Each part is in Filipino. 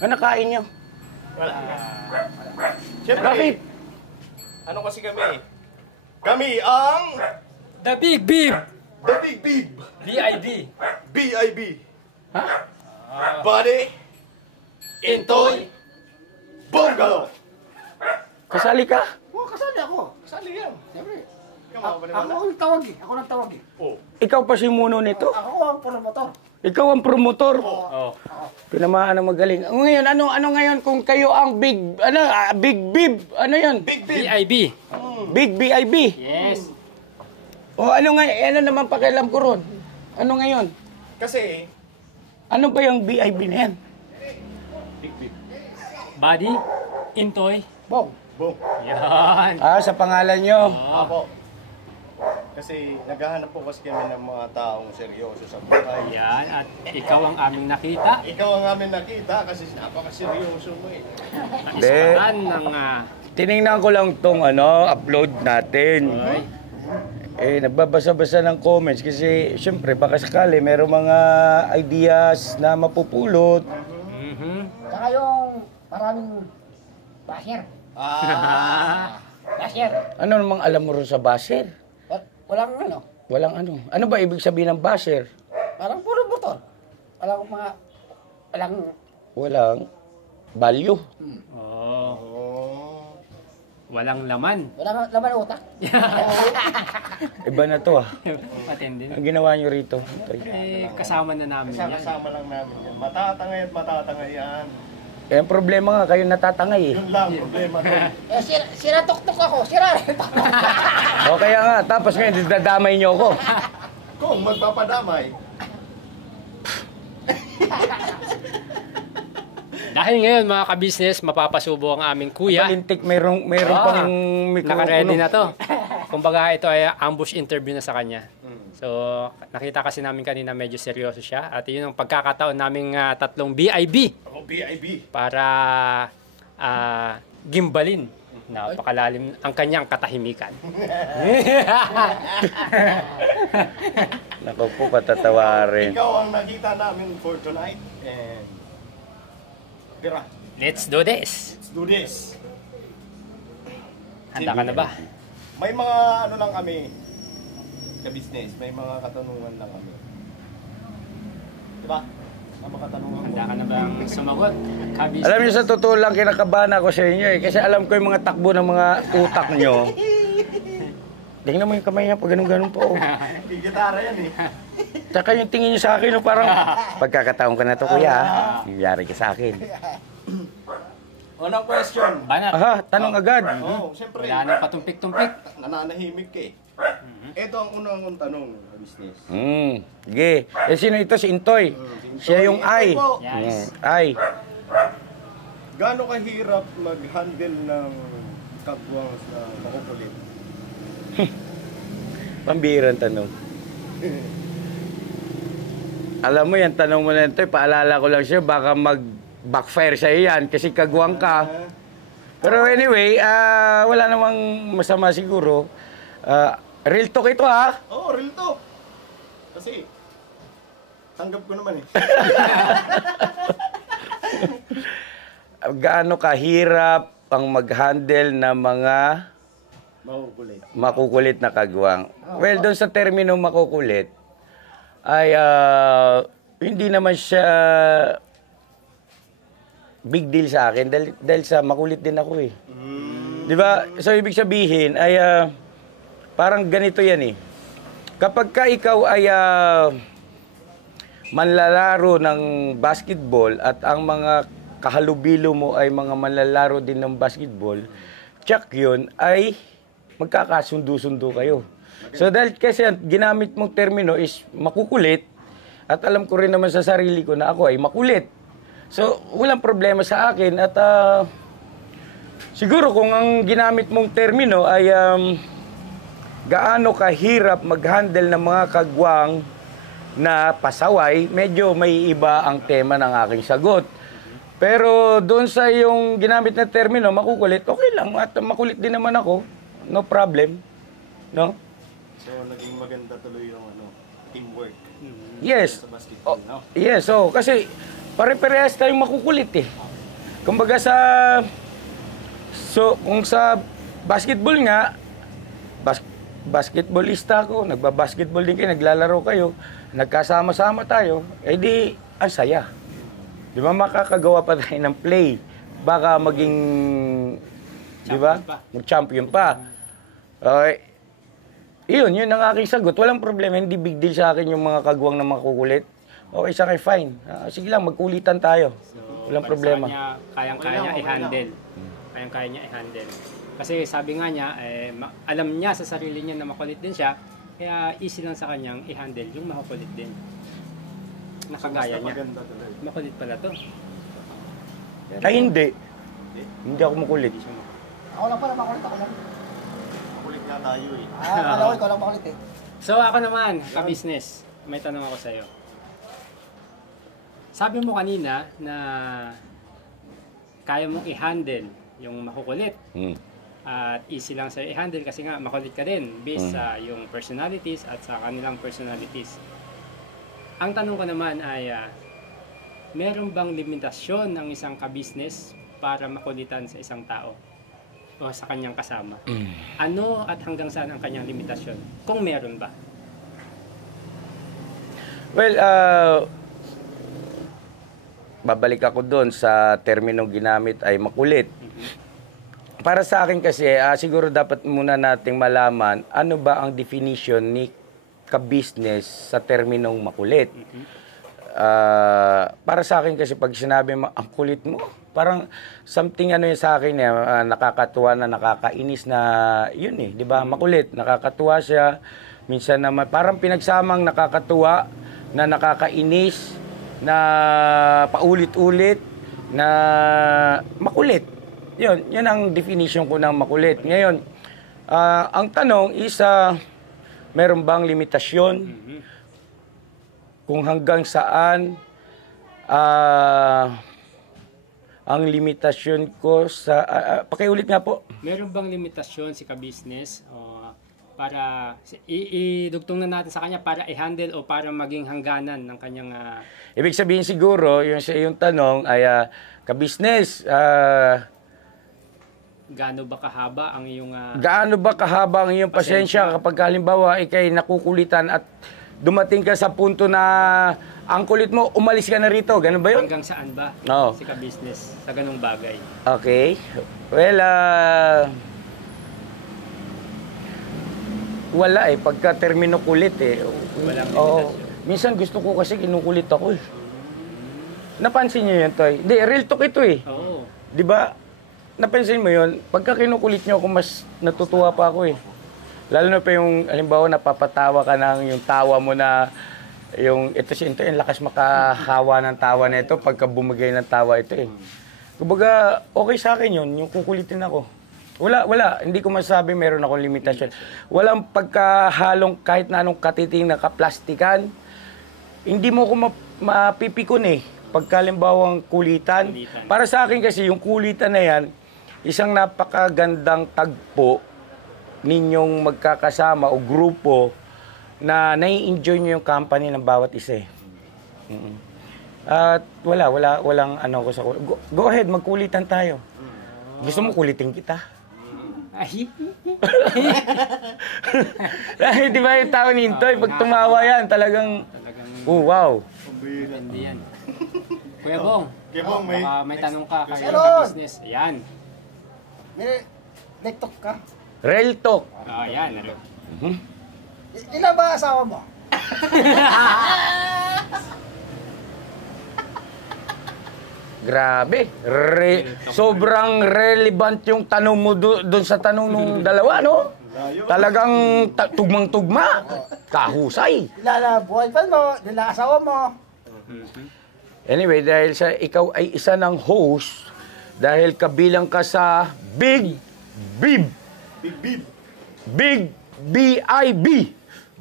Ano nakain nyo? Wala. Siyempre, Bakit? ano kasi kami? Kami ang The Big Bib! The Big Bib. B.I.B. B.I.B. Ha? Body. Intoy. Bongalo. Kasali ka? Oo, kasali ako. Sali yan. Siyempre. Ikaw Ako mapaniwala. ang tawag eh. Ako nagtawag eh. Oh. Ikaw pa si Muno nito? Ako ang promotor. Ikaw ang promotor. Oh. Tinamaan na magaling. Ngayon, ano ngayon kung kayo ang Big Bib? Ano yun? Big Bib. B.I.B. Big BIB. Yes. O ano naman pakialam ko ron? Ano ngayon? Kasi, Ano ba yung BIB na yan? Big Bib. Body, Intoy. Bong. Boom. Yan. Sa pangalan nyo. Apo. Kasi naghahanap po kasi kami ng mga taong seryoso sa buhay. Yan. At ikaw ang aming nakita. Ikaw ang amin nakita kasi napaka-seryoso mo eh. Kaispahan ng... Tiningnan ko lang tong upload natin. Nagbabasa-basa ng comments kasi syempre baka sakali merong mga ideas na mapupulot. Saka yung maraming basher. Basher. Ano namang alam mo rin sa basher? Walang ano. Walang ano. Ano ba ibig sabihin ng basher? Parang puro motor. Walang mga... Walang value. Oh. Oh. Walang laman. Walang laman utak. Iba na to Matindi. Ang ginawa nyo rito. Kasama na namin yan. Kasama lang namin yan. Matatangay at matatangay yan. Ang problema nga, kayo natatangay Yun lang, problema doon. Sira tuk-tuk ako. Sira. O kaya nga, tapos ngayon, dadamay nyo ako. Kung magpapadamay, Dahil ngayon mga ka-business, mapapasubo ang aming kuya. Palintik, mayroong pang mikropono. Naka-ready na to. Kumbaga ito ay ambush interview na sa kanya. So nakita kasi namin kanina medyo seryoso siya. At yun ang pagkakataon naming tatlong BIB ako BIB. para gimbalin. Napakalalim ang kanyang katahimikan. Naku po, patatawarin. Ikaw ang nakita namin for tonight. And Pira, Let's do this! let's do this. Handa ka na ba? May mga ano lang kami, ka-business, may mga katanungan lang kami. Diba? Mga katanungan Handa ka na bang sumagot? Ka-business? Alam niyo, sa totoo lang, kinakabahan ako sa inyo Kasi alam ko yung mga takbo ng mga utak nyo. Tingnan mo yung kamay niya, pag ganun-ganun po. May gitara yan eh. Tsaka yung tingin niyo sa akin, parang, pagkakataon ka na to, kuya. Nangyari ka sa akin. Unang question. Banat. Aha, tanong agad. Oo, siyempre. Wala nang patumpik-tumpik. Nananahimik ka eh. Ito ang unang tanong sa business. Sige. Sino ito? Si Intoy. Siya yung I. Yes. I. Gaano kahirap mag-handle ng kagwang na makukulit? Pambihirang tanong. Alam mo yan, tanong mo na ito, paalala ko lang siya, baka mag-backfire sa yan kasi kagwang ka. Pero anyway, wala namang masama siguro. Real talk ito Oo, real talk. Kasi, tanggap ko naman eh. Gaano kahirap ang mag-handle ng mga Makukulit. makukulit na kagwang? Well, doon sa termino makukulit, ay hindi naman siya big deal sa akin dahil sa makulit din ako eh. Di ba? So, ibig sabihin ay parang ganito yan eh. Kapag ka ikaw ay manlalaro ng basketball at ang mga kahalubilo mo ay mga manlalaro din ng basketball, tsak yun ay magkakasundo-sundo kayo. So dahil kasi ginamit mong termino is makukulit at alam ko rin naman sa sarili ko na ako ay makulit. So walang problema sa akin at siguro kung ang ginamit mong termino ay gaano kahirap mag-handle ng mga kagwang na pasaway, medyo may iba ang tema ng aking sagot. Pero doon sa yung ginamit na termino, makukulit, okay lang. At makulit din naman ako. No problem. No? So, naging maganda tuloy yung teamwork. Yes. Sa basketball, no? Yes, so kasi pare-parehas tayong makukulit eh. Kumbaga kung sa basketball nga, basketballista ako, nagba-basketball din kayo, naglalaro kayo, nagkasama-sama tayo, di, ang saya. Di ba, makakagawa pa tayo ng play. Baka maging, di ba, mag-champion pa. Okay. Yun ang aking sagot. Walang problema, hindi big deal sa akin yung mga kagwang na makukulit. Okay, sa akin, fine. Sige lang, magkulitan tayo. Walang problema. Kayang-kaya niya i-handle. Kayang-kaya niya i-handle. Kasi sabi nga niya, alam niya sa sarili niya na makulit din siya, kaya easy lang sa kanyang i-handle yung makukulit din. Nakagaya niya. Makulit pala to. Ay, hindi. Hindi ako makulit. Ako lang pala makulit, ako lang. Makulit nga tayo eh. Alam ko, ikaw lang makulit eh. So ako naman, ka-business, may tanong ako sa'yo. Sabi mo kanina na kaya mong i-handle yung makukulit. At easy lang sa'yo i-handle kasi nga makulit ka din based sa yung personalities at sa kanilang personalities. Ang tanong ko naman ay, meron bang limitasyon ng isang ka-business para makulitan sa isang tao o sa kanyang kasama? Ano at hanggang saan ang kanyang limitasyon? Kung meron ba? Well, babalik ako doon sa terminong ginamit ay makulit. Para sa akin kasi, siguro dapat muna nating malaman ano ba ang definition ni ka-business sa terminong makulit. Para sa akin kasi pag sinabi mo, ang kulit mo, parang something ano yun sa akin, nakakatuwa na nakakainis na yun di ba? Makulit, nakakatuwa siya. Minsan naman, parang pinagsamang nakakatuwa na nakakainis, na paulit-ulit, na makulit. Yun ang definition ko ng makulit. Ngayon, ang tanong is, meron bang limitasyon? Kung hanggang saan ang limitasyon ko sa... pakiulit nga po. Meron bang limitasyon si ka-business para idugtong na natin sa kanya para i-handle o para maging hangganan ng kanyang... Ibig sabihin siguro, yung tanong ay ka-business... gaano ba kahaba ang iyong... gaano ba kahaba ang iyong pasensya kapag halimbawa ikay nakukulitan at dumating ka sa punto na ang kulit mo, umalis ka na rito. Ganun ba yun? Hanggang saan ba si ka-business sa ganung bagay? Okay. Well, wala pagka termino kulit Walang limitasyon. Minsan gusto ko kasi kinukulit ako Napansin niyo yun, Toy? Hindi, real talk ito Oo. Di ba? Napansin mo yun, pagka kinukulit niyo ako, mas natutuwa pa ako Lalo na pa yung, halimbawa, napapatawa ka ng yung tawa mo na, yung yung lakas makahawa ng tawa na ito pagka bumigay ng tawa ito Kumbaga, okay sa akin yun, yung kukulitin ako. Wala. Hindi ko masabi meron akong limitasyon. Walang pagkahalong kahit na anong katiting na kaplastikan. Hindi mo ko mapipikon Pagka halimbawang kulitan. Para sa akin kasi, yung kulitan na yan, isang napakagandang tagpo ninyong magkakasama o grupo na nai-enjoy nyo yung company ng bawat isa At walang ano ko sa go ahead, magkulitan tayo. Gusto mo kulitin kita? Ay. Di ba yung tao ni Intoy, pag tumawa yan, talagang wow. Hindi yan. Kuya Bong, baka may tanong ka kay business. Ayan. May lektok ka? Real talk. Ayan. Ilan ba asawa mo? Grabe. Sobrang relevant yung tanong mo doon sa tanong nung dalawa, no? Talagang tugmang-tugma. Kahusay. Ilan boyfriend mo? Ilan asawa mo? Anyway, dahil ikaw ay isa ng host, dahil kabilang ka sa Big B-I-B.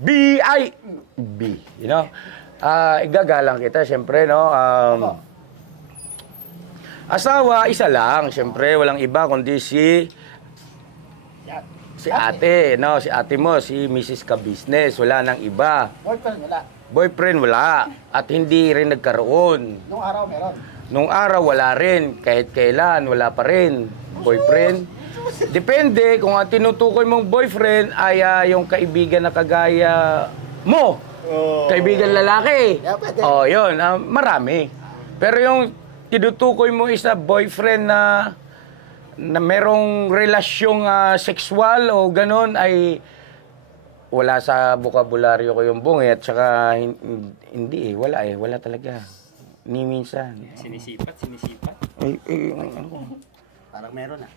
B-I-B. You know? Igagalang kita, siyempre, no? Asawa, isa lang. Siyempre, walang iba kundi si ate, no? Si ate mo, si Mrs. Ka-Business. Wala nang iba. Boyfriend wala. Boyfriend, wala. At hindi rin nagkaroon. Nung araw meron. Nung araw, wala rin. Kahit kailan, wala pa rin. Boyfriend. Depende kung ang tinutukoy mong boyfriend ay yung kaibigan na kagaya mo. Kaibigan lalaki. Yeah, pwede. Oh, yun. Marami. Pero yung tinutukoy mo is a boyfriend na merong relasyong sexual o ganun ay wala sa bokabularyo ko yung bong at saka hindi wala talaga. Ni minsan. Sinisipat. Parang meron ah.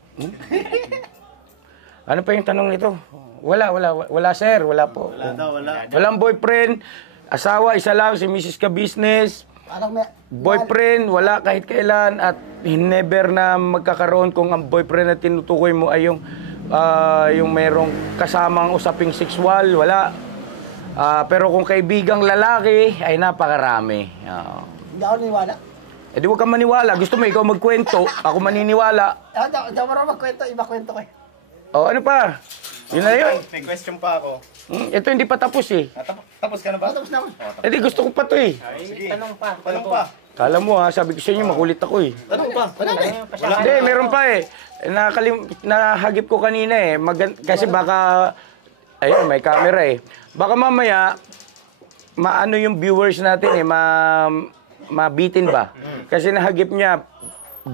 Ano pa yung tanong nito? Wala sir, wala po. Wala. Walang boyfriend, asawa, isa lang, si Mrs. Ka-Business. Parang may... Boyfriend, wala kahit kailan at never na magkakaroon kung ang boyfriend na tinutukoy mo ay yung merong kasamang usaping sexual, wala. Pero kung kaibigang lalaki, ay napakarami. Hindi ako niniwala. Eh di huwag kang maniwala. Gusto mo ikaw magkwento, ako maniniwala. Hindi ako marunong magkwento, iba kwento ko eh. O ano pa? Yun na yun. May question pa ako. Ito hindi pa tapos eh. Tapos ka na ba? Tapos na ako. Eh di gusto ko pa to eh. Sige. Tanong pa. Tanong pa. Kala mo sabi ko sa inyo, makulit ako eh. Tanong pa. Hindi, meron pa eh. Nahagip ko kanina eh. Kasi baka, ayun, may camera eh. Baka mamaya, maano yung viewers natin eh, mabitin ba? Kasi nahagip niya,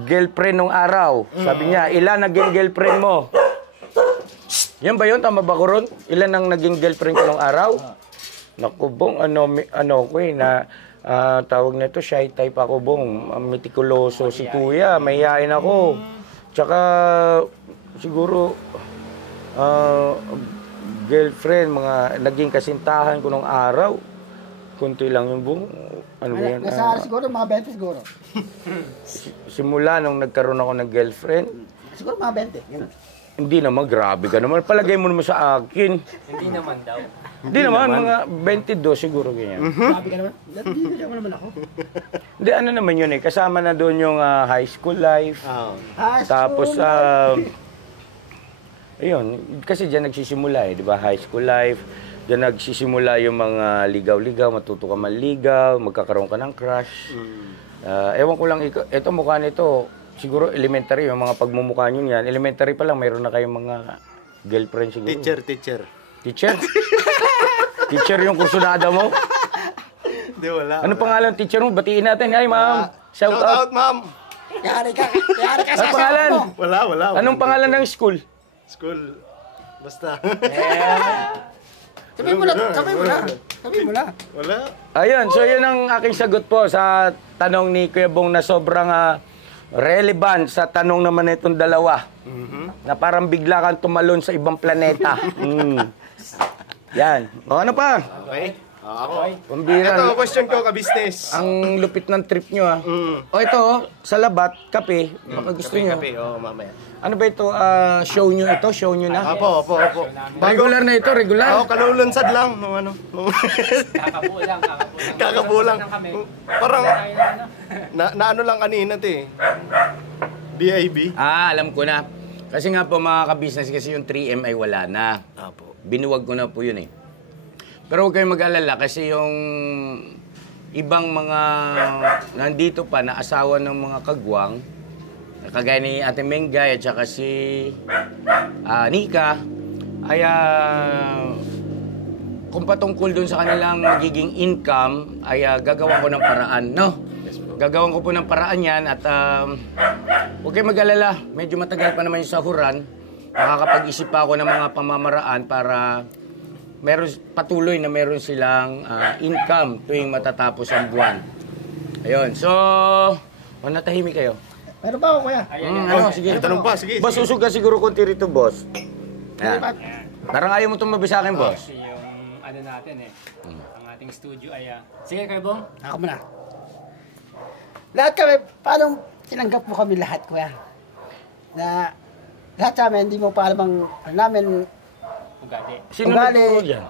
girlfriend nung araw. Sabi niya, ilan naging girlfriend mo? Yan ba yun? Tama ba ko ron? Ilan ang naging girlfriend ko nung araw? Naku, bong, ano ko eh, tawag na ito, shy type ako, bong. Metikuloso si kuya, mahihain ako. Tsaka, siguro, girlfriend, mga naging kasintahan ko nung araw. Kunti lang yung bong. Ano ba yan? Nasa siguro, mga 20 siguro. Simula nung nagkaroon ako ng girlfriend, Siguro mga 20. Yun. hindi naman, grabe ka naman. Palagay mo naman sa akin. Hindi naman daw. Hindi naman, mga 22 siguro ganyan. Grabe ka naman. Hindi mo naman ako. Hindi, ano naman yun eh. Kasama na doon yung high school life. Tapos, ayun, kasi dyan nagsisimula eh, di ba? High school life. Dyan nagsisimula yung mga ligaw-ligaw, matuto ka maligaw, magkakaroon ka ng crush. Ewan ko lang, ito mukha nito, siguro elementary, yung mga pagmumukha nyo yan. Elementary pa lang, mayroon na kayong mga girlfriend siguro. Teacher. Teacher? Teacher yung kursunada mo? Hindi, wala. Ano pangalan ng teacher mo? Batiin natin. Ay, ma'am. Shout out. Ma'am. Yari ka Ano sa pangalan? mo. Wala. Anong pangalan ng school? School. Basta. Sabihin mo na. Wala. Ayun, so yun ang aking sagot po sa tanong ni Kuya Bong na sobrang relevant sa tanong naman itong dalawa. Na parang bigla kang tumalon sa ibang planeta. Yan. O ano pa? Okay. Ako. Pambira. Ito, question ko ka-business. Ang lupit ng trip nyo O ito, sa Labat, kape. Baka gusto nyo. Kape, mamaya. Ano ba ito? Show nyo ito? Show nyo na? Opo. Regular na ito, regular. Ako, kalulunsad lang. Nung ano. Kakabulang. Kakabulang. Kami. Parang, na ano lang kanina, te. BIB. Alam ko na. Kasi nga po mga ka-business, kasi yung 3M ay wala na. Opo. Binuwag ko na po yun eh. Pero huwag kayong mag-alala kasi yung ibang mga nandito pa na asawa ng mga kagwang, kagaya ni Ate Mengay at saka si Nika, ay kung patungkol dun sa kanilang magiging income, ay gagawan ko ng paraan, no? Gagawan ko po ng paraan yan at huwag kayong mag-alala. Medyo matagal pa naman yung sahuran. Makakapag-isip pa ako ng mga pamamaraan para patuloy na meron silang income tuwing matatapos ang buwan. Ayun. So, natahimik kayo. Meron ba ako, kuya? Sige. Tanong pa, sige. Boss, usog ka siguro konti rito, boss. Ayan. Parang ayaw mo tumabi sa akin, boss. Kasi yung ano natin ang ating studio ay... Sige, Kuya Bong. Ako muna. Lahat kami, paano tinanggap mo kami lahat, kuya? Na lahat sa amin, hindi mo pa alam ang namin, Ugali. Sino Ugali. nagturo dyan?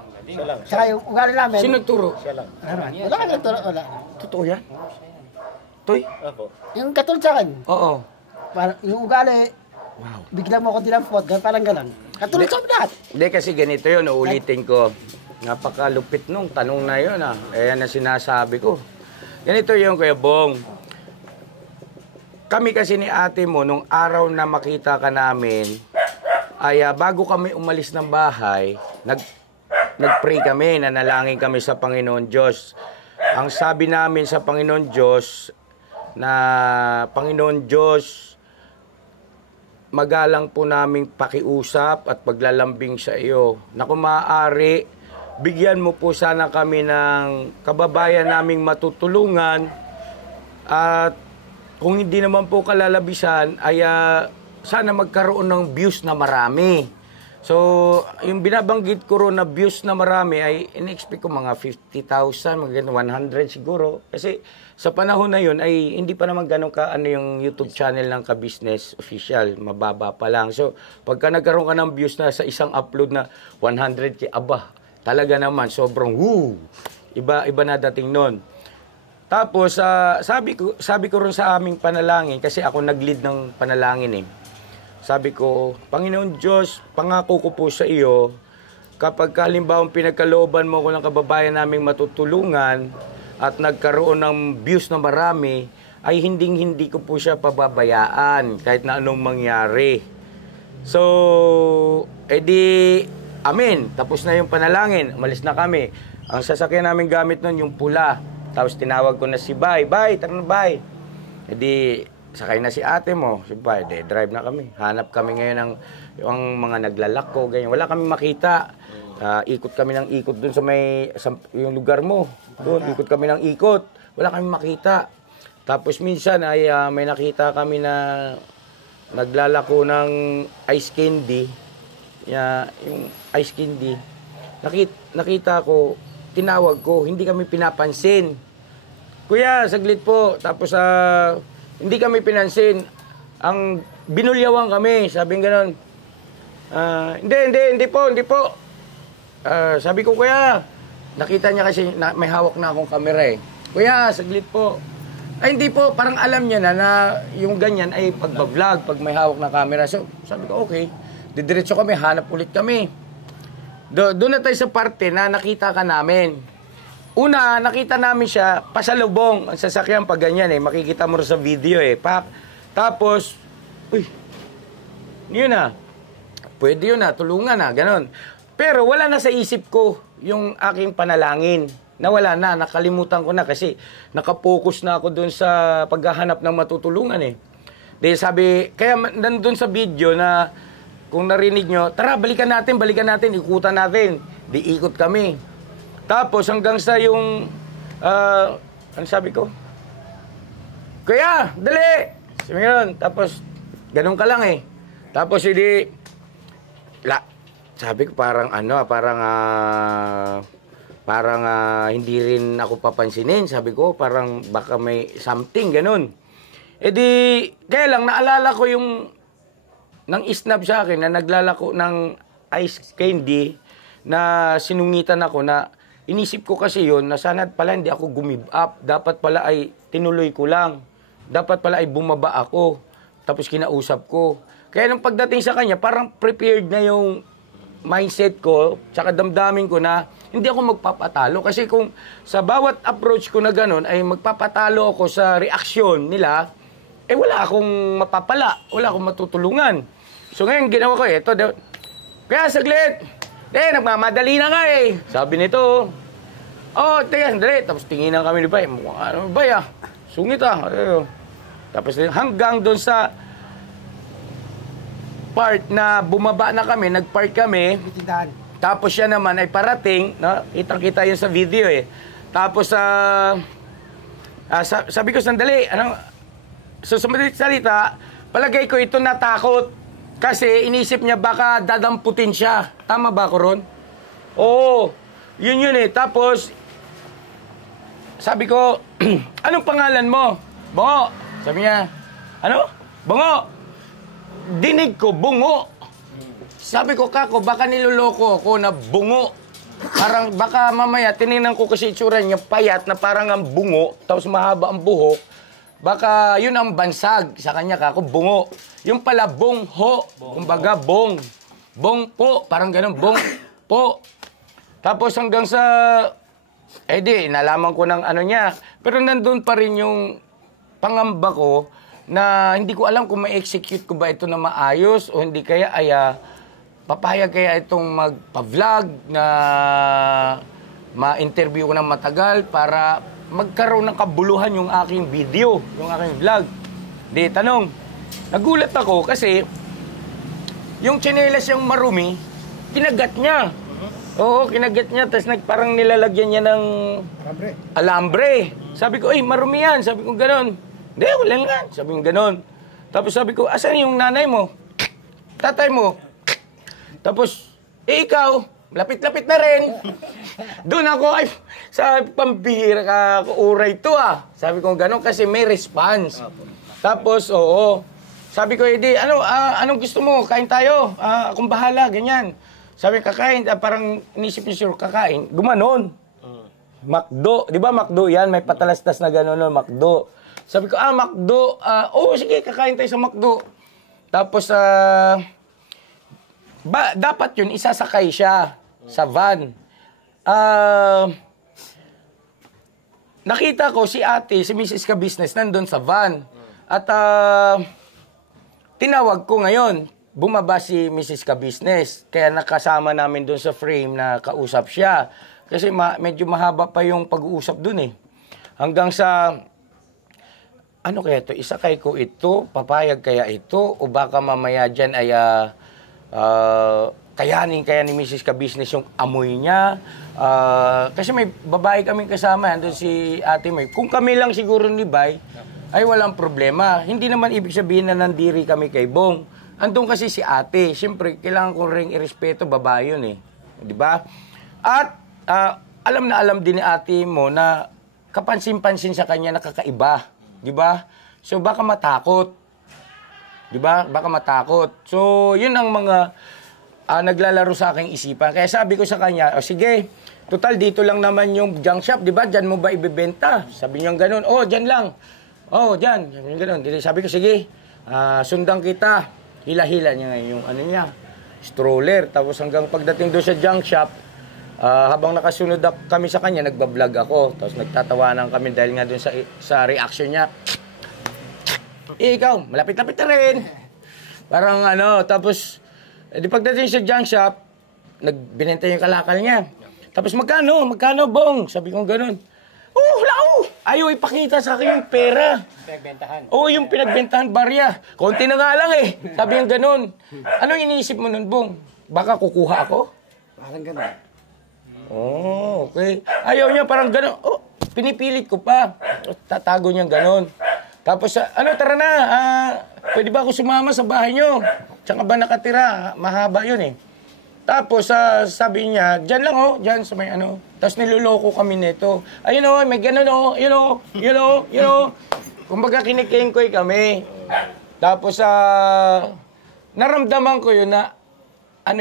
saka yung ugali namin. Sino nagturo? Wala ka nagturo, wala. Totoo yan? Toy? Ako. Yung katulad sa akin, Oo. yung ugali, bigla mo ako dinampot, parang gano'n. Katulad sa amin lahat. Hindi kasi ganito yun, uulitin ko. Napakalupit nung tanong na yun Ayan na sinasabi ko. Ganito yung Kuya Bong. kami kasi ni ate mo, nung araw na makita ka namin, ay bago kami umalis ng bahay, nag-pray kami, nanalangin kami sa Panginoon Diyos. Ang sabi namin sa Panginoon Diyos, na Panginoon Diyos, magalang po naming pakiusap at paglalambing sa iyo. Na kung maaari, bigyan mo po sana kami ng kababayan naming matutulungan at kung hindi naman po kalalabisan, ay sana magkaroon ng views na marami. So, yung binabanggit ko ron na views na marami ay in-expect ko mga 50,000, mga 100 siguro. Kasi sa panahon na yun ay hindi pa naman ganun ka ano yung YouTube channel ng Ka-Business Official. Mababa pa lang. So, pagka nagkaroon ka ng views na sa isang upload na 100K, aba, talaga naman, sobrang woo! Iba na dating nun. Tapos, sabi ko rin sa aming panalangin, kasi ako nag-lead ng panalangin eh. Sabi ko, Panginoon Diyos, pangako ko po sa iyo, kapag kalimbawang pinagkalooban mo ko ng kababayan naming matutulungan at nagkaroon ng views na marami, ay hindi ko po siya pababayaan kahit na anong mangyari. So, edi, amen. Tapos na yung panalangin, umalis na kami. Ang sasakyan namin gamit nun yung pula. Tapos tinawag ko na si Bay, tara na Bay. Edi, sakay na si ate mo, si Bay, drive na kami. Hanap kami ngayon ng yung mga naglalako, ganyan. Wala kami makita. Ikot kami ng ikot dun sa yung lugar mo. Doon, ikot kami ng ikot. Wala kami makita. Tapos minsan ay may nakita kami na naglalako ng ice candy. Yung ice candy. Nakita ko, tinawag ko, hindi kami pinapansin. Kuya, saglit po. Tapos hindi kami pinansin. Ang binulyawan kami, sabing ganon. Hindi po. Sabi ko, kuya, nakita niya kasi na may hawak na akong kamera eh. Kuya, saglit po. Ay, hindi po, parang alam niya na yung ganyan ay pagbablog, pag may hawak na camera. So, sabi ko, okay. Didiretso kami, hanap ulit kami. Doon na tayo sa parte na nakita ka namin. Una, nakita namin siya, pasalubong, ang sasakyan pag ganyan eh, makikita mo rin sa video eh. Tapos, uy, yun na, pwede yun na, tulungan na, ganon. Pero wala na sa isip ko yung aking panalangin. Nawala na, nakalimutan ko na kasi nakapokus na ako doon sa paghahanap ng matutulungan eh. Dahil sabi, kaya nandun sa video na kung narinig nyo, tara, balikan natin, ikutan natin. Di ikot kami. Tapos hanggang sa yung, ano sabi ko? Kuya, dali! Sabi yun. Tapos, ganun ka lang eh. Tapos sabi ko parang hindi rin ako papansinin. Sabi ko, parang baka may something, ganun. E di, kaya lang, naalala ko yung nang isnab sa akin na naglalako ng ice candy na sinungitan ako na inisip ko kasi yun na sana pala hindi ako gumib up. Dapat pala ay tinuloy ko lang. Dapat pala ay bumaba ako. Tapos kinausap ko. Kaya nung pagdating sa kanya, parang prepared na yung mindset ko, tsaka damdamin ko na hindi ako magpapatalo. Kasi kung sa bawat approach ko na ganun ay magpapatalo ako sa reaksyon nila, eh wala akong mapapala, wala akong matutulungan. So ngayon ginawa ko ito, kaya saglit, nagmamadali na nga eh. Sabi nito, teka, sandali. Tapos tinginan kami ni Bay, ano Bay sungit Tapos hanggang doon sa part na bumaba na kami, nag-park kami. Tapos siya naman ay parating, no? Kitang-kita yun sa video eh. Tapos sabi ko, sandali, so sa madalit salita, palagay ko ito natakot. Kasi inisip niya baka dadamputin siya. Tama ba ko ron? Oo, yun eh. Tapos, sabi ko, anong pangalan mo? Bungo. Sabi niya, ano? Bungo. Dinig ko, bungo. Sabi ko, kako, baka niloloko ako na bungo. Parang baka mamaya, tinignan ko kasi itsura niya, payat na parang ang bungo, tapos mahaba ang buhok. Baka yun ang bansag sa kanya, kako, bungo. Yung pala, bongho. Kumbaga, bong. Bong po. Parang ganun, bong po. Tapos hanggang sa, nalaman ko ng ano niya. Pero nandun pa rin yung pangamba ko na hindi ko alam kung ma-execute ko ba ito na maayos o hindi kaya ay papayag kaya itong magpa-vlog na ma-interview ko ng matagal para magkaroon ng kabuluhan yung aking video, yung aking vlog. Di, tanong, nagulat ako kasi yung tsinelas yung marumi, kinagat niya. Oo, kinagat niya, tapos parang nilalagyan niya ng alambre. Sabi ko, ay, marumi yan. Sabi ko, ganon. Hindi, wala nga. Sabi ko, ganon. Tapos sabi ko, asan yung nanay mo? Tatay mo? Tapos, ikaw, lapit-lapit na rin. Doon ako, ay, sa pambihira ka, uray to Sabi ko, ganon, kasi may response. Tapos, oo. Sabi ko, edi, anong gusto mo? Kain tayo. Akong bahala, ganyan. Sabi, kakain, parang inisip niyo sure, kakain. Gumanon. McDo. Di ba McDo yan? May patalastas na gano'n, no? McDo. Sabi ko, McDo. Oo, sige, kakain tayo sa McDo. Tapos, dapat yun, isasakay siya sa van. Nakita ko si ate, si Mrs. Ka-Business, nandun sa van. At tinawag ko ngayon. Bumaba si Mrs. Ka-Business. Kaya nakasama namin doon sa frame na kausap siya. Kasi medyo mahaba pa yung pag-uusap doon eh. Hanggang sa, ano kaya ito? Isakay ko ito? Papayag kaya ito? O baka mamaya dyan ay kayanin kaya ni Mrs. Ka-Business yung amoy niya? Kasi may babae kaming kasama. Doon si ate May. Kung kami lang siguro ni Bay, ay walang problema. Hindi naman ibig sabihin na nandiri kami kay Bong. Andun kasi si ate. Siyempre, kailangan ko ring irespeto, babae yun eh. Di ba? At alam na alam din ni ate mo na kapansin-pansin sa kanya nakakaiba. Di ba? So, baka matakot. Di ba? Baka matakot. So, yun ang mga naglalaro sa aking isipan. Kaya sabi ko sa kanya, sige, total dito lang naman yung junk shop. Di ba? Diyan mo ba ibebenta? Sabi niya ganun. Oh, diyan lang. Oh, diyan. Ganun. Sabi ko, sige, sundan kita. Hila-hila niya ngayon yung ano niya, stroller. Tapos hanggang pagdating doon sa junk shop, habang nakasunod kami sa kanya, nagbablog ako. Tapos nagtatawanan kami dahil nga doon sa reaction niya. Ikaw, malapit-lapit na rin. Parang tapos, di pagdating sa junk shop, nagbinenta yung kalakal niya. Tapos magkano, Bong? Sabi ko ganun. Wala ayaw ipakita sa akin yung pera. Pinagbentahan. Yung pinagbentahan, barya. Konti na nga lang eh. Sabi yung ganun. Ano iniisip mo nun, Bong? Baka kukuha ako? Parang gano'n. Okay. Ayaw niya parang ganun. Pinipilit ko pa. Tatago niya ganun. Tapos, tara na. Pwede ba ako sumama sa bahay niyo? Tsaka ba nakatira? Mahaba yun eh. Tapos, sabi niya, dyan lang dyan sa may Tapos niloloko kami nito. Ayun may ganun Kumbaga kinikengkoy kami. Tapos, naramdaman ko yun na,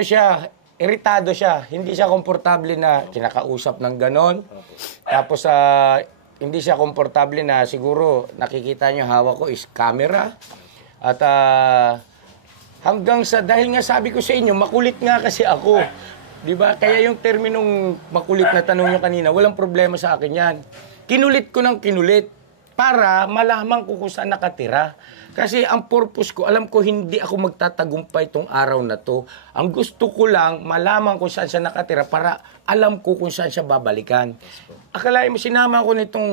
siya, iritado siya. Hindi siya komportable na kinakausap ng ganon. Tapos, hindi siya komportable na siguro, nakikita niyo hawak ko is camera. At, hanggang sa, dahil nga sabi ko sa inyo, makulit nga kasi ako. Di ba? Kaya yung terminong makulit na tanong nyo kanina, walang problema sa akin yan. Kinulit ko ng kinulit para malaman ko kung saan nakatira. Kasi ang purpose ko, alam ko hindi ako magtatagumpay itong araw na to. Ang gusto ko lang, malaman kung saan siya nakatira para alam ko kung saan siya babalikan. Akalain mo, sinama ko nitong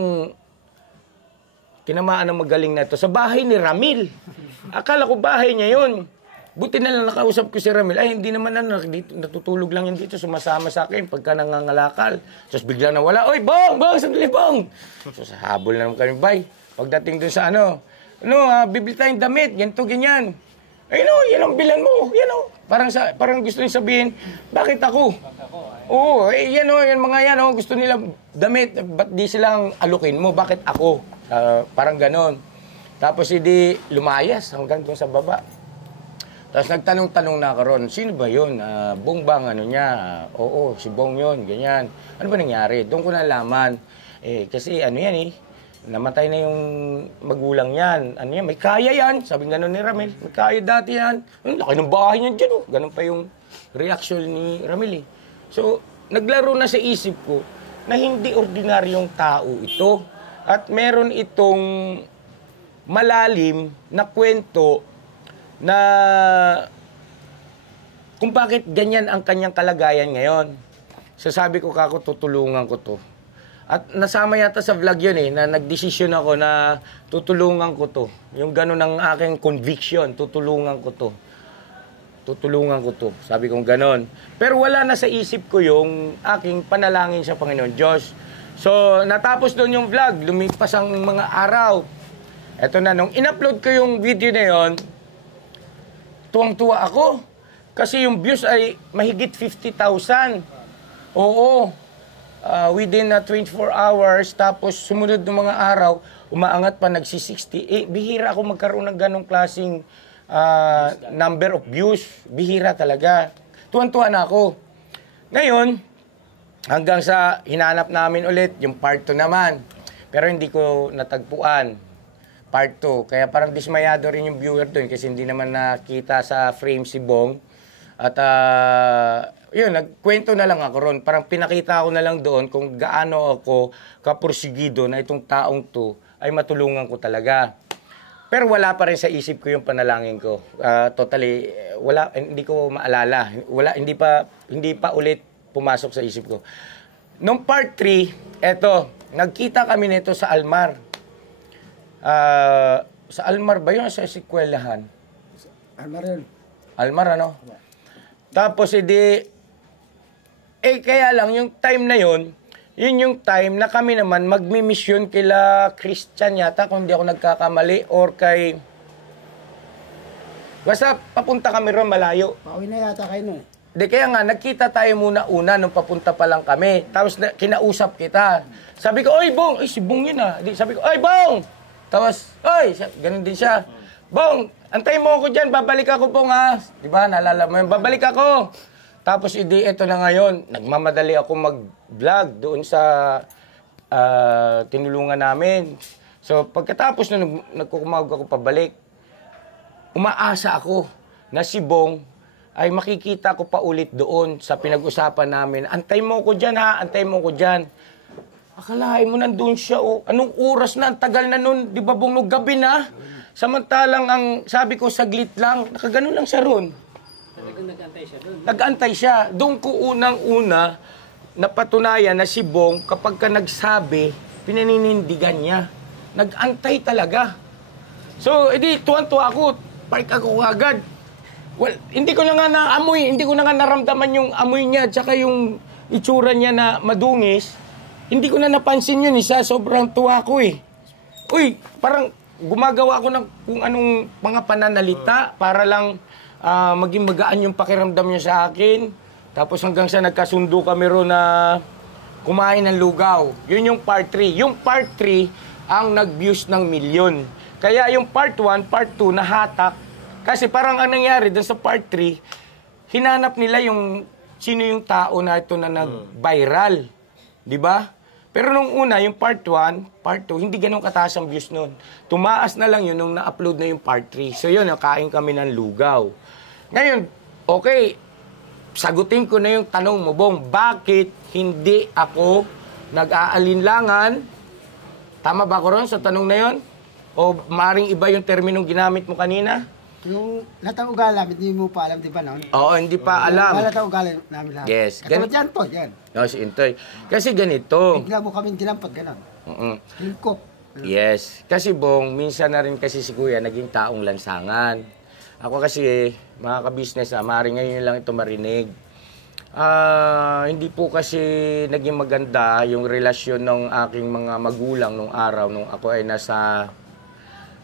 tinamaan ng magaling na ito sa bahay ni Ramil. Akala ko bahay niya yun. Buti na lang nakausap ko si Ramil. Ay, hindi naman dito, natutulog lang yan dito. Sumasama sa akin pagka nangangalakal. Tapos bigla nawala. Oy, Bong! Sandali, Bong! So, sa habol na naman kami, bay. Pagdating doon sa bibili tayong damit, ganito, ganyan. Ay, yan ang bilan mo. Yan Parang gusto niya sabihin, bakit ako? Oo, yan mga yan, gusto nila damit. Ba't di silang alukin mo? Bakit ako? Parang ganon. Tapos hindi lumayas hanggang doon sa baba. Tapos nagtanong-tanong na ako ron, sino ba yun? Bong bang niya? Oo, si Bong yun, ganyan. Ano ba nangyari? Doon ko nalaman. Kasi yan namatay na yung magulang yan. May kaya yan. Sabi gano'n ni Ramil, may kaya dati yan. Laki ng bahay niyan dyan. Ganun pa yung reaction ni Ramil. So, naglaro na sa isip ko na hindi ordinaryong tao ito. At meron itong malalim na kwento na kung bakit ganyan ang kanyang kalagayan ngayon. So sabi ko, kako, tutulungan ko to. At nasama yata sa vlog yun na nagdesisyon ako na tutulungan ko to. Yung ganun ang aking conviction, tutulungan ko to. Tutulungan ko to. Sabi kong ganon. Pero wala na sa isip ko yung aking panalangin sa Panginoon Diyos. So natapos doon yung vlog, lumipas ang mga araw. Eto na, nung in-upload ko yung video na yon, tuwang-tuwa ako. Kasi yung views ay mahigit 50,000. Oo. Within 24 hours, tapos sumunod ng mga araw, umaangat pa, nagsi-60. Bihira ako magkaroon ng ganong klaseng number of views. Bihira talaga. Tuwan-tuwa na ako. Ngayon, hanggang sa hinanap namin ulit, yung part 2 naman. Pero hindi ko natagpuan. Part 2. Kaya parang dismayado rin yung viewer doon kasi hindi naman nakita sa frame si Bong. At yun, nagkwento na lang ako ron. Parang pinakita ko na lang doon kung gaano ako kapursigido na itong taong to ay matulungan ko talaga. Pero wala pa rin sa isip ko yung panalangin ko. Totally, wala, hindi ko maalala. Hindi pa ulit pumasok sa isip ko. Nung part 3, eto, nagkita kami nito sa Almar. Sa Almar ba yun? Sa eskwelahan? Almar yun. Almar, ano? Tapos, kaya lang, yung time na yun yung time na kami naman magmi-mission kila Christian yata, kung hindi ako nagkakamali, or kay... Basta, papunta kami ron, malayo. Pauwi na yata kayo nun. Kaya nga, nagkita tayo muna-una nung papunta pa lang kami. Tapos, kinausap kita. Sabi ko, oy, Bong! Ay, si Bong yun ah. Sabi ko, oy, Bong! Tapos, oy! Ganun din siya. Bong! Antayin mo ako dyan, babalik ako, Bong, ha? Diba, naalala mo yun, babalik ako. Tapos, ito na ngayon, nagmamadali ako mag-vlog doon sa tinulungan namin. So, pagkatapos na nagkukumawag ako pabalik, umaasa ako na si Bong ay makikita ko pa ulit doon sa pinag-usapan namin. Antay mo ko dyan, ha? Antay mo ko dyan. Akalain mo nandun siya, oh. Anong oras na? Ang tagal na nun. Di ba, Bong, nung gabi na? Samantalang ang sabi ko, saglit lang. Nakaganon lang siya ron. Nag-antay siya doon. Nag-antay siya. Doon ko unang-una napatunayan na si Bong, kapag ka nagsabi, pinaninindigan niya. Nag-antay talaga. So, tuwan-tuwa ako. Park ako agad. Well, hindi ko na nga naamoy, hindi ko na nga naramdaman yung amoy niya, tsaka yung itsura niya na madungis. Hindi ko na napansin yun, sobrang tuwa ko eh. Uy, parang gumagawa ako ng kung anong mga pananalita para lang maging magaan yung pakiramdam niya sa akin. Tapos hanggang sa nagkasundo kami ro na kumain ng lugaw. Yun yung part 3. Yung part 3 ang nag-views ng 1,000,000. Kaya yung part 1, part 2 nahatak. Kasi parang ang nangyari dun sa part 3, hinanap nila yung sino yung tao na ito na nag-viral. Di ba? Pero nung una, yung part 1, part 2, hindi ganun kataas ang views nun. Tumaas na lang yun nung na-upload na yung part 3. So yun, nakain kami ng lugaw. Ngayon, okay, sagutin ko na yung tanong mo, Bong, bakit hindi ako nag-aalinlangan? Tama ba ko ron sa tanong na yun? O maaaring iba yung terminong ginamit mo kanina? Yung lahat ng ugali namin, hindi mo pa alam, di ba noon? Oo, hindi pa alam. Lahat ng ugali namin lahat. Yes. Katulad yan po, yan. No, si Intoy. Kasi ganito. Bigla mo kami dinampot, gano'n. Hingkop. Yes. Kasi Bong, minsan na rin kasi si Kuya naging taong lansangan. Ako kasi, mga ka-business, maaaring ngayon lang ito marinig. Hindi po kasi naging maganda yung relasyon ng aking mga magulang nung araw, nung ako ay nasa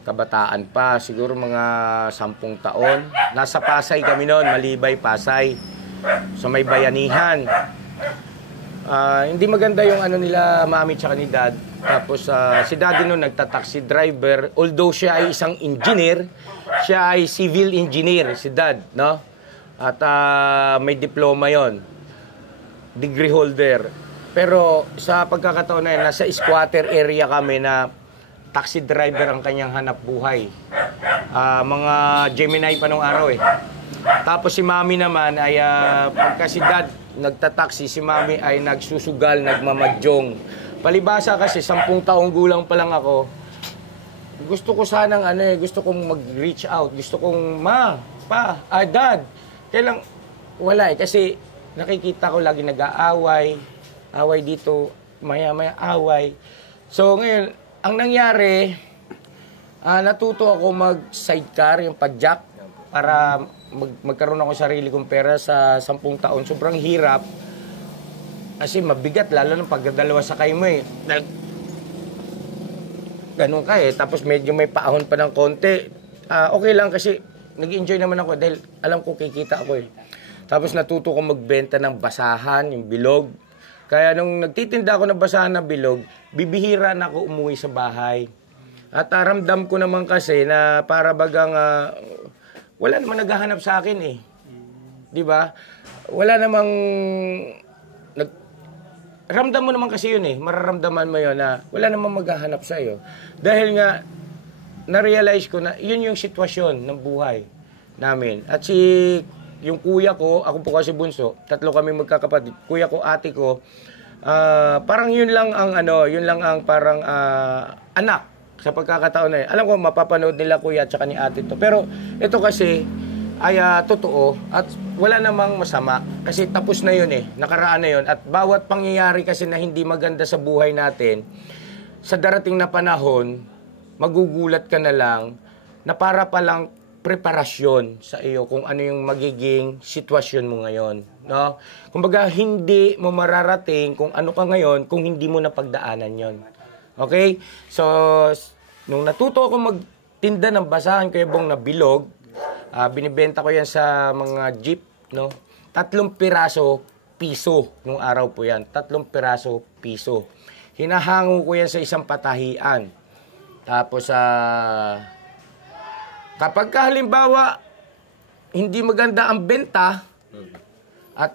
kabataan pa, siguro mga 10 taon. Nasa Pasay kami noon, Malibay, Pasay. So may bayanihan. Hindi maganda yung ano nila, mami tsaka ni dad. Tapos si daddy noon nagta-taxi driver. Although siya ay isang engineer, siya ay civil engineer, si dad, no? At may diploma yon, degree holder. Pero sa pagkakataon na yun, nasa squatter area kami na taxi driver ang kanyang hanap buhay. Mga Gemini pa nung araw eh. Tapos si mami naman ay pagka si dad nagtataksi, si mami ay nagsusugal, nagmamadyong. Palibasa kasi 10 taong gulang pa lang ako, gusto ko sanang gusto kong mag-reach out. Gusto kong, dad. Kailang, wala kasi nakikita ko lagi nag-aaway. Away dito, maya-maya away. So ngayon, ang nangyari, natuto ako mag-sidecar, yung pag-jack, para magkaroon ako sarili kong pera sa 10 taon. Sobrang hirap. Kasi mabigat, lalo ng pagdadalawa sakay mo eh. Ganun ka eh. Tapos medyo may paahon pa ng konti. Okay lang kasi nag-enjoy naman ako dahil alam ko kikita ako eh. Tapos natuto ko magbenta ng basahan, yung bilog. Kaya nung nagtitinda ako ng basahan na bilog, bibihira na ako umuwi sa bahay. At ramdam ko naman kasi na para bagang wala namang naghahanap sa akin eh. 'Di ba? Wala namang ramdam mo naman kasi yun eh. Mararamdaman mo yun na wala namang maghahanap sa iyo. Dahil nga na-realize ko na yun yung sitwasyon ng buhay namin. At yung kuya ko, ako po kasi bunso, 3 kami magkakapatid. Kuya ko, ate ko, parang yun lang ang parang anak sa pagkakataon na yun. Alam ko, mapapanood nila kuya at saka ni ate to. Pero ito kasi ay totoo at wala namang masama kasi tapos na yun eh, nakaraan na yun. At bawat pangyayari kasi na hindi maganda sa buhay natin, sa darating na panahon, magugulat ka na lang na para palang preparasyon sa iyo kung ano yung magiging sitwasyon mo ngayon, no? Kumbaga hindi mo mararating kung ano ka ngayon kung hindi mo napagdaanan 'yon. Okay? So nung natuto ako magtinda ng basahan Kuya Bong na bilog, binibenta ko 'yan sa mga jeep, no? 3 piraso piso nung araw po 'yan. 3 piraso piso. Hinahango ko 'yan sa isang patahian. Tapos kapag halimbawa hindi maganda ang benta at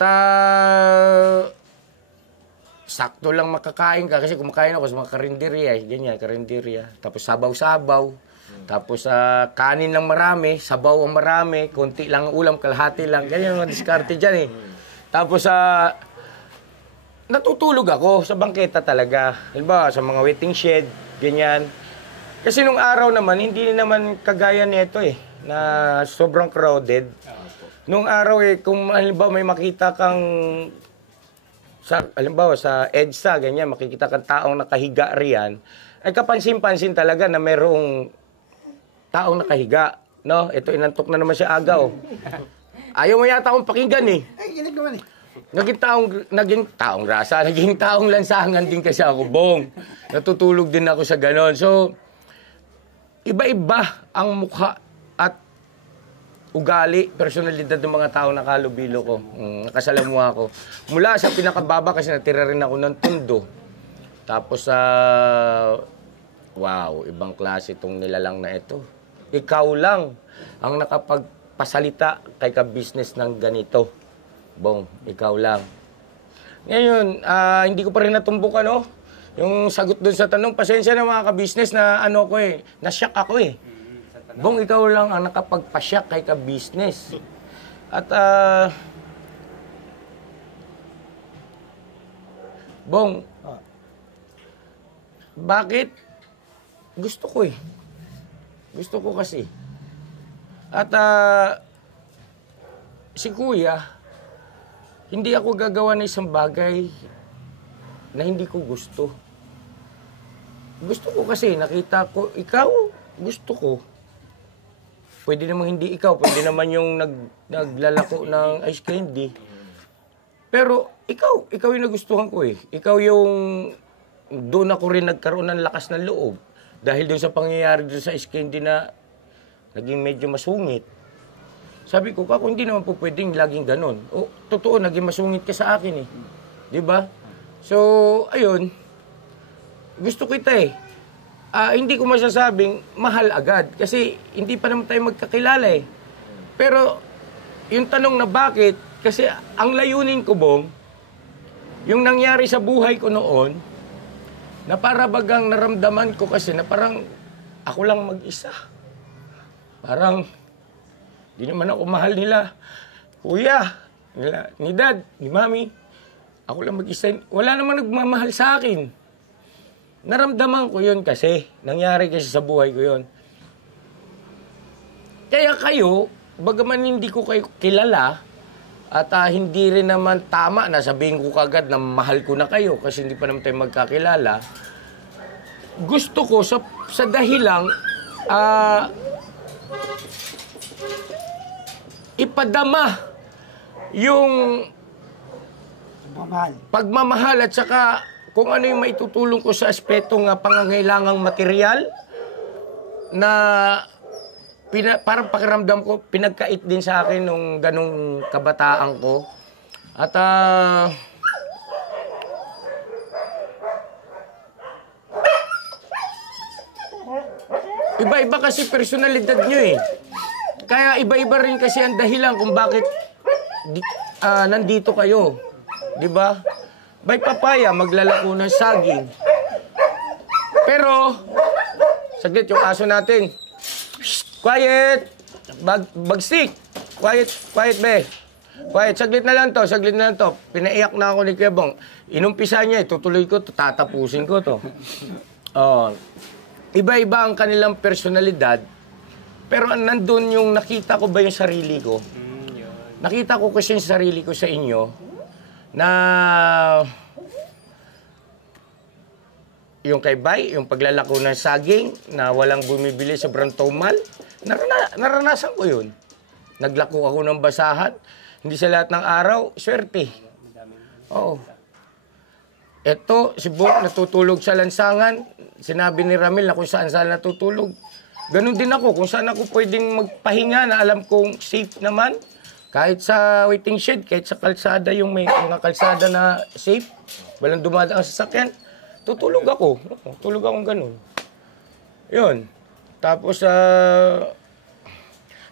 sakto lang makakain ka kasi kumakain ako sa mga karinderya, ganyan, karinderya. Tapos sabaw-sabaw. Tapos kanin lang marami, sabaw ang marami, konti lang ang ulam, kalahati lang. Ganyan ang diskarte dyan eh. Tapos natutulog ako sa bangketa talaga. Halimbawa sa mga waiting shed, ganyan. Kasi nung araw naman, hindi naman kagaya nito eh, na sobrang crowded. Nung araw eh, kung halimbawa may makita kang, halimbawa sa EDSA, ganyan, makikita kang taong nakahiga riyan, ay kapansin-pansin talaga na mayroong taong nakahiga. No? Ito, inantok na naman siya aga oh. Ayaw mo yata akong pakinggan eh. Ay, ginagawa eh. Naging taong rasa, naging taong lansangan din kasi ako, Bong. Natutulog din ako sa ganon. So, iba-iba ang mukha at ugali, personalidad ng mga tao na kalubilo ko. Nakasalamuha ko. Mula sa pinakababa kasi natira rin ako ng Tondo. Tapos wow, ibang klase itong nilalang na ito. Ikaw lang ang nakapagpasalita kay ka-business ng ganito. Bong, ikaw lang. Ngayon, hindi ko pa rin natumbukan, no? Yung sagot dun sa tanong, pasensya na mga ka-business na na-shock ako eh. Bong, ikaw lang ang nakapagpa-shock kay ka-business. At, Bong, bakit? Gusto ko eh. Gusto ko kasi. At, si Kuya, hindi ako gagawa ng isang bagay na hindi ko gusto. Gusto ko kasi, nakita ko, ikaw, gusto ko. Pwede naman hindi ikaw, pwede naman yung naglalako ng ice candy. Pero ikaw yung nagustuhan ko eh. Ikaw yung, doon ako rin nagkaroon ng lakas ng loob. Dahil doon sa pangyayari doon sa ice candy na naging medyo masungit. Sabi ko, kako hindi naman po pwedeng laging ganun. O, totoo, naging masungit ka sa akin eh. Diba? So, ayun, gusto kita eh. Hindi ko masasabing mahal agad kasi hindi pa naman tayo magkakilala eh. Pero, yung tanong na bakit, kasi ang layunin ko, Bong, yung nangyari sa buhay ko noon, na para bagang naramdaman ko kasi na parang ako lang mag-isa. Parang, di naman ako mahal nila. Kuya, ni Dad, ni Mami. Ako lang mag-isa. Wala namang nagmamahal sa akin. Naramdaman ko yun kasi. Nangyari kasi sa buhay ko yun. Kaya kayo, bagaman hindi ko kayo kilala, at hindi rin naman tama na sabihin ko kagad na mahal ko na kayo kasi hindi pa naman tayo magkakilala, gusto ko sa dahilang ipadama yung pagmamahal at saka kung ano yung maitutulong ko sa aspetong pangangailangang material na parang pakiramdam ko, pinagkait din sa akin nung ganong kabataan ko. At iba-iba kasi personalidad nyo eh. Kaya iba-iba rin kasi ang dahilan kung bakit nandito kayo. Di ba? May papaya, maglalako ng saging. Pero, saglit yung aso natin. Quiet! Bagsik! Quiet be. Quiet, saglit na lang to. Pinaiyak na ako ni Kuya Bong. Inumpisa niya, tutuloy ko, tatapusin ko to. Iba-iba ang kanilang personalidad. Pero nandun yung nakita ko ba yung sarili ko? Nakita ko kasi yung sarili ko sa inyo na yung kay Bay, yung paglalako ng saging na walang bumibili, sobrang tumal. Naranasan ko yun. Naglako ako ng basahan. Hindi sa lahat ng araw, swerte. Oo. Eto, si Bong natutulog sa lansangan. Sinabi ni Ramil na kung saan natutulog. Ganun din ako, kung saan ako pwedeng magpahinga na alam kong safe naman. Kahit sa waiting shed, kahit sa kalsada, yung may mga kalsada na safe, walang dumadaan sa sasakyan, tutulog ako. Tulog akong ganun. Yun. Tapos,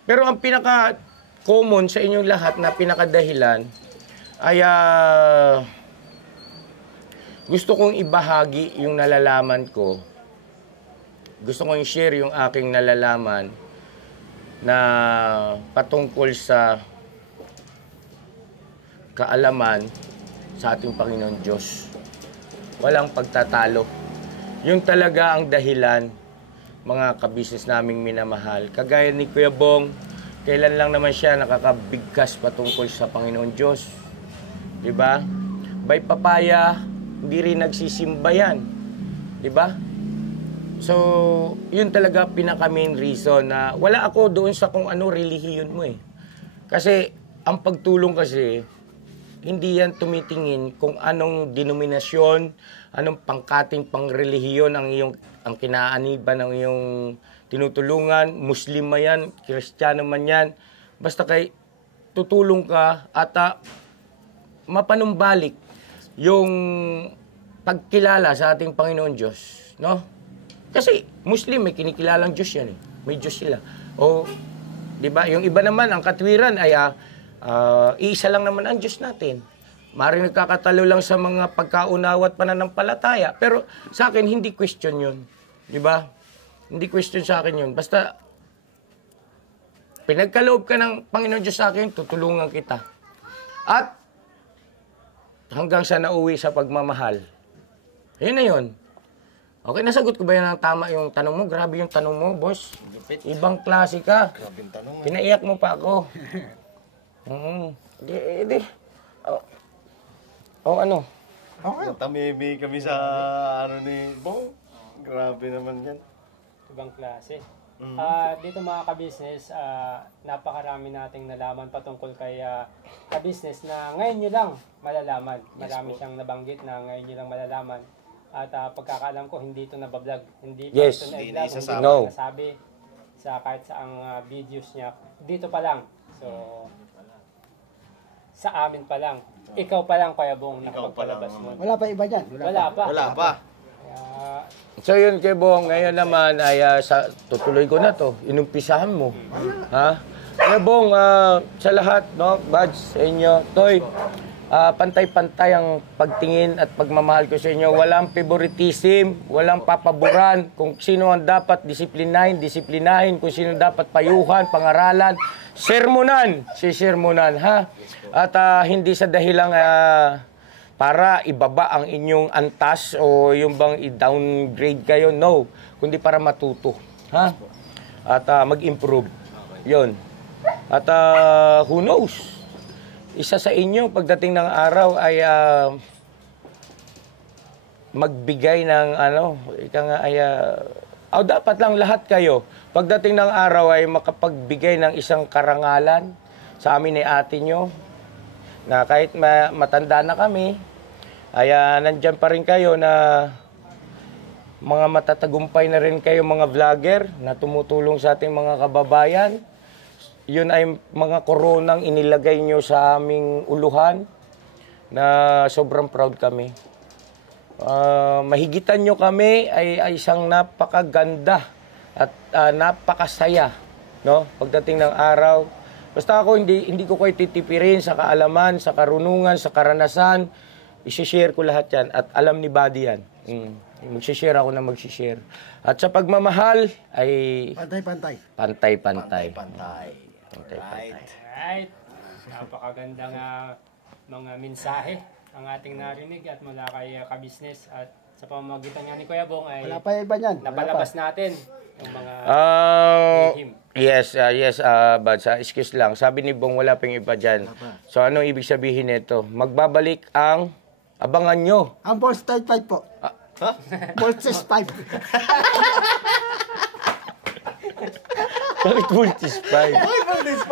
pero ang pinaka-common sa inyong lahat na pinakadahilan ay gusto kong ibahagi yung nalalaman ko. Gusto kong i-share yung aking nalalaman na patungkol sa kaalaman sa ating Panginoon Diyos. Walang pagtatalo. Yung talaga ang dahilan, mga kabisnes naming minamahal. Kagaya ni Kuya Bong, kailan lang naman siya nakakabigkas patungkol sa Panginoon Diyos. Diba? By papaya, hindi rin nagsisimba yan. Diba? So, yun talaga pinaka-main reason na wala ako doon sa kung ano relihiyon mo eh. Kasi, ang pagtulong kasi, hindi yan tumitingin kung anong denominasyon, anong pangkating pangrelihiyon ang kinaaniban ng iyong tinutulungan, Muslim man yan, Kristiyano man yan. Basta kay tutulong ka at mapanumbalik yung pagkilala sa ating Panginoon Diyos. No? Kasi Muslim, may kinikilalang Diyos yan eh. May Diyos sila. O, di ba? Yung iba naman, ang katwiran ay iisa lang naman ang Diyos natin. Maring nagkakatalo lang sa mga pagkaunawa at pananampalataya. Pero sa akin, hindi question yun. Di ba? Hindi question sa akin yun. Basta, pinagkaloob ka ng Panginoon Diyos sa akin, tutulungan kita. At, hanggang sa nauwi sa pagmamahal. Yun na yun. Okay, nasagot ko ba yan ang tama yung tanong mo? Grabe yung tanong mo, boss. Ibang klase ka. Pinaiyak mo pa ako. Ano? Okay. Tamimi kami sa ni Bong. Grabe naman yan. Ibang klase. Dito mga ka-business, napakarami nating nalaman patungkol kay ka-business na ngayon nyo lang malalaman. Marami siyang nabanggit na ngayon nyo lang malalaman. At pagkakaalam ko, hindi ito nabablog. Hindi pa ito na-vlog. Hindi ito nasabi sa kahit saang videos niya. Dito pa lang. So, sa amin pa lang. Ikaw pa lang, Kuya Bong, nakapagpalabas mo. Wala pa iba dyan? Wala pa. So yun kay Bong, ngayon naman ay tutuloy ko na to. Inumpisahan mo. Ha? Kaya Bong, sa lahat, no, Buds, sa inyo, Toy, pantay-pantay ang pagtingin at pagmamahal ko sa inyo. Walang favoritism, walang papaboran. Kung sino ang dapat disiplinahin. Kung sino dapat payuhan, pangaralan, sermonan, ha? At hindi sa dahilang para ibaba ang inyong antas o yung bang i-downgrade kayo. No, kundi para matuto. Ha? At mag-improve. Yun. At who knows? Isa sa inyo, pagdating ng araw ay magbigay ng ika nga ay dapat lang lahat kayo. Pagdating ng araw ay makapagbigay ng isang karangalan sa amin ni ate nyo na kahit matanda na kami, ay nandyan pa rin kayo na mga matatagumpay na rin kayo mga vlogger na tumutulong sa ating mga kababayan. Yun ay mga koronang inilagay nyo sa aming uluhan na sobrang proud kami. Mahigitan nyo kami ay isang napakaganda at napakasaya, no? Pagdating ng araw. Basta ako hindi ko kayo titipirin sa kaalaman, sa karunungan, sa karanasan. I-share ko lahat yan at alam ni Buddy yan. Mag-share ako na mag-share. At sa pagmamahal ay Pantay-pantay. pantay-pantay. Alright. Napakagandang mga mensahe ang ating narinig at mula kay ka-business at sa pamamagitan nga ni Kuya Bong ay Wala pa iba niyan. napalabas natin yung mga lihim. Yes, Buds. Excuse lang. Sabi ni Bong, wala pang iba dyan. So, anong ibig sabihin nito? Magbabalik ang abangan nyo. Ang Balls Type 5 po. Balls 5. Bakit voltage 5? Voltage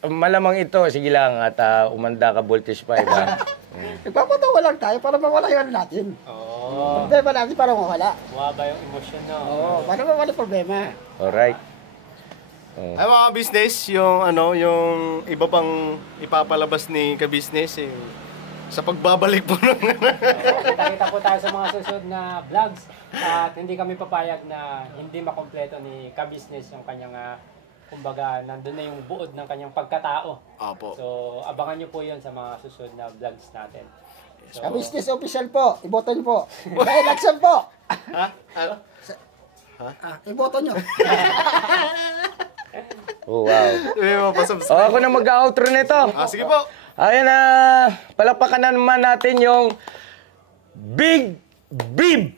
5! Malamang ito. Sige lang. At umanda ka voltage 5. Nagpapatawa lang tayo para mawala yung natin. Problema natin para mawala. Buwaba yung emosyon, no? Para mawala problema. Alright. Ay mga business, yung iba pang ipapalabas ni ka-business sa pagbabalik po ng Kita-kita po tayo sa mga susunod na vlogs at hindi kami papayag na hindi makompleto ni ka-business yung kanyang kumbaga nandun na yung buod ng kanyang pagkatao. Opo. So abangan nyo po yun sa mga susunod na vlogs natin. So, Ka-business official po. Iboto niyo po. Dahil election po. Ha? Ano? Iboto niyo. Oh, wow. Ako na mag-outro nito. Sige po. Ayan na, palakpakan na naman natin yung Big Bib.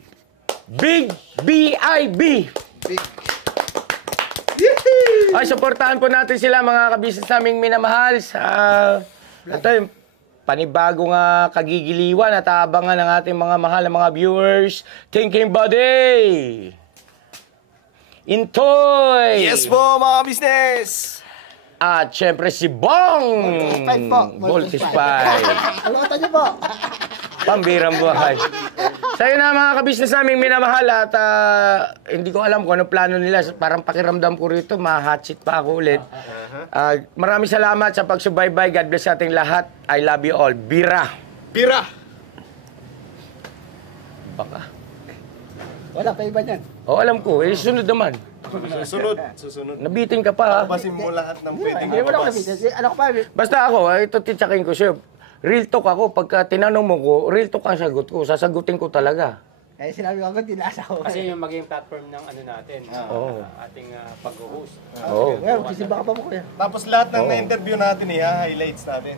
Big B-I-B. Ay, supportahan po natin sila mga kabisnes naming minamahal sa ito yung panibagong kagigiliwan at abangan ng ating mga mahal na mga viewers. Thinking Buddy! Intoy! Yes po mga business! At syempre si Bong! Voltage 5 po. Voltage 5. Iboto niyo po. Pambirang buhay. Sa'yo na mga kabisnes naming minamahal at hindi ko alam kung ano plano nila. Parang pakiramdam ko rito, ma-hotshit pa ako ulit. Maraming salamat sa pagsubaybay. God bless sa ating lahat. I love you all. Bira! Pira! Baka. Wala pa iba niyan. Alam ko. Sunod naman. Susunod. Nabitin ka pa, ha? Basin mo lahat ng pwedeng Hindi naman ako mababas. nabitin. Ano ko pa? Basta ako, ito titsakin ko sa'yo. Real talk ako. Pagka tinanong mo ko, real talk ang sagot ko. Sasagutin ko talaga. Kaya sinabi ko agad, tinasa ko. kasi yung maging platform ng ano natin, ating pag-host. Oo. Well, sisimba ka pa mo kuya. Tapos lahat ng na-interview natin, i-highlights natin.